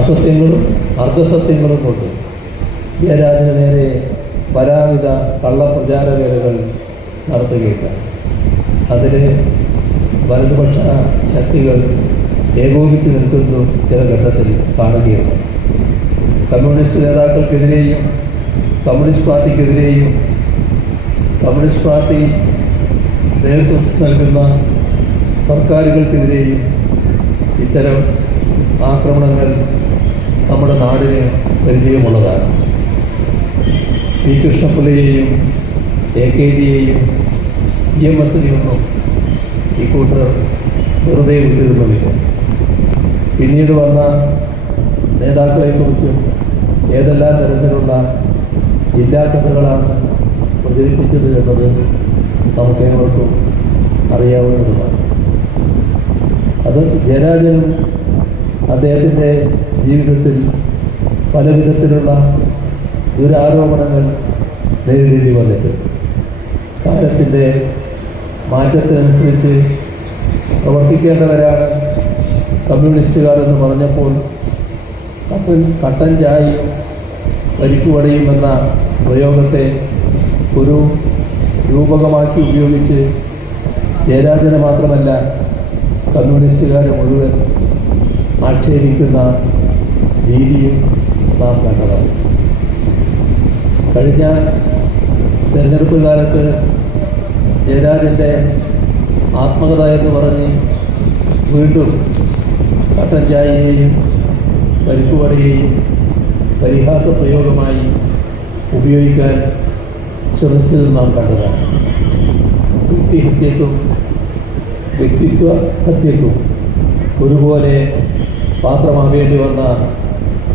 അസത്യങ്ങളും അർദ്ധസത്യങ്ങളും കൊണ്ട് ജയരാജന് നേരെ പരാവിധ കള്ളപ്രചാരവേലകൾ നടത്തുകയില്ല അതിന് വലതുപക്ഷ ശക്തികൾ ഏകോപിച്ച് നിൽക്കുന്നു ചില ഘട്ടത്തിൽ കാണുകയാണ് കമ്മ്യൂണിസ്റ്റ് നേതാക്കൾക്കെതിരെയും കമ്മ്യൂണിസ്റ്റ് പാർട്ടിക്കെതിരെയും കമ്മ്യൂണിസ്റ്റ് പാർട്ടി നേതൃത്വം നൽകുന്ന സർക്കാരുകൾക്കെതിരെയും ഇത്തരം ആക്രമണങ്ങൾ നമ്മുടെ നാടിന് പരിചയമുള്ളതാണ്. പി കൃഷ്ണപിള്ളയെയും എ കെ ജിയെയും ജി എം എസിനെയൊന്നും ഈ കൂട്ടർ വെറുതെ വിട്ടിരുന്നില്ല. പിന്നീട് വന്ന നേതാക്കളെക്കുറിച്ചും ഏതെല്ലാം തരത്തിലുള്ള ജില്ലാ കഥകളാണ് പ്രചരിപ്പിച്ചത് എന്നത് നമുക്കേവർക്കും അറിയാവുന്നതുമാണ്. അത് ജയരാജനും അദ്ദേഹത്തിന്റെ ജീവിതത്തിൽ പല വിധത്തിലുള്ള ദുരാരോപണങ്ങൾ നേരിടേണ്ടി വന്നിട്ടുണ്ട്. കാലത്തിന്റെ മാറ്റത്തിനനുസരിച്ച് പ്രവർത്തിക്കേണ്ടവരാണ് കമ്മ്യൂണിസ്റ്റുകാരെന്ന് പറഞ്ഞപ്പോൾ കട്ടൻ കട്ടൻ ചായയും പരിക്കുവടയും എന്ന പ്രയോഗത്തെ ഒരു രൂപകമാക്കി ഉപയോഗിച്ച് ജയരാജനെ മാത്രമല്ല കമ്മ്യൂണിസ്റ്റുകാരെ മുഴുവൻ ആക്ഷേപിക്കുന്ന രീതിയും നാം കണ്ടതാണ്. കഴിഞ്ഞ തെരഞ്ഞെടുപ്പ് കാലത്ത് ജയരാജന്റെ ആത്മകഥ എന്ന് പറഞ്ഞ് വീണ്ടും കട്ടൻ പരിപ്പുവടയെയും പരിഹാസ പ്രയോഗമായി ഉപയോഗിക്കാൻ ശ്രമിച്ചത് നാം കണ്ടതാണ്. വ്യക്തിഹത്യക്കും വ്യക്തിത്വ ഹത്യക്കും ഒരുപോലെ പാത്രമാകേണ്ടി വന്ന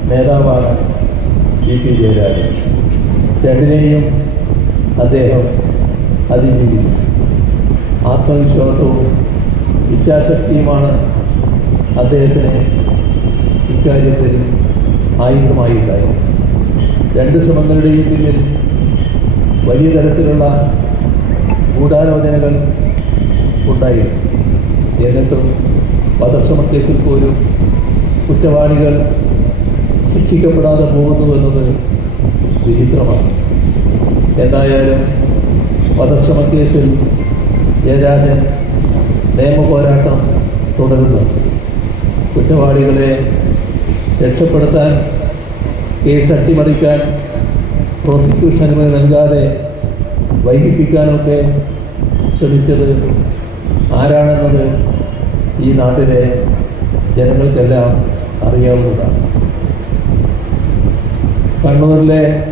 നേതാവാണ് ഇ പി ജയരാജൻ. രണ്ടിനെയും അദ്ദേഹം അതിജീവിച്ചു. ആത്മവിശ്വാസവും ഇച്ഛാശക്തിയുമാണ് അദ്ദേഹത്തിന് ഇക്കാര്യത്തിൽ ആയുധമായി ഉണ്ടായത് രണ്ട് ശ്രമങ്ങളുടെയും പിന്നിൽ വലിയ തരത്തിലുള്ള ഗൂഢാലോചനകൾ ഉണ്ടായിരുന്നു. എന്നിട്ടും വധശ്രമ കേസിൽ പോലും കുറ്റവാളികൾ ശിക്ഷിക്കപ്പെടാതെ പോകുന്നു എന്നത് വിചിത്രമാണ്. എന്തായാലും വധശ്രമ കേസിൽ ജയരാജൻ നിയമപോരാട്ടം തുടരുന്നു. കുറ്റവാളികളെ രക്ഷപ്പെടുത്താൻ കേസ് അട്ടിമറിക്കാൻ പ്രോസിക്യൂഷൻ അനുമതി നൽകാതെ വൈകിപ്പിക്കാനൊക്കെ ശ്രമിച്ചത് ആരാണെന്നത് ഈ നാട്ടിലെ ജനങ്ങൾക്കെല്ലാം അറിയാവുന്നതാണ്. കണ്ണൂരിലെ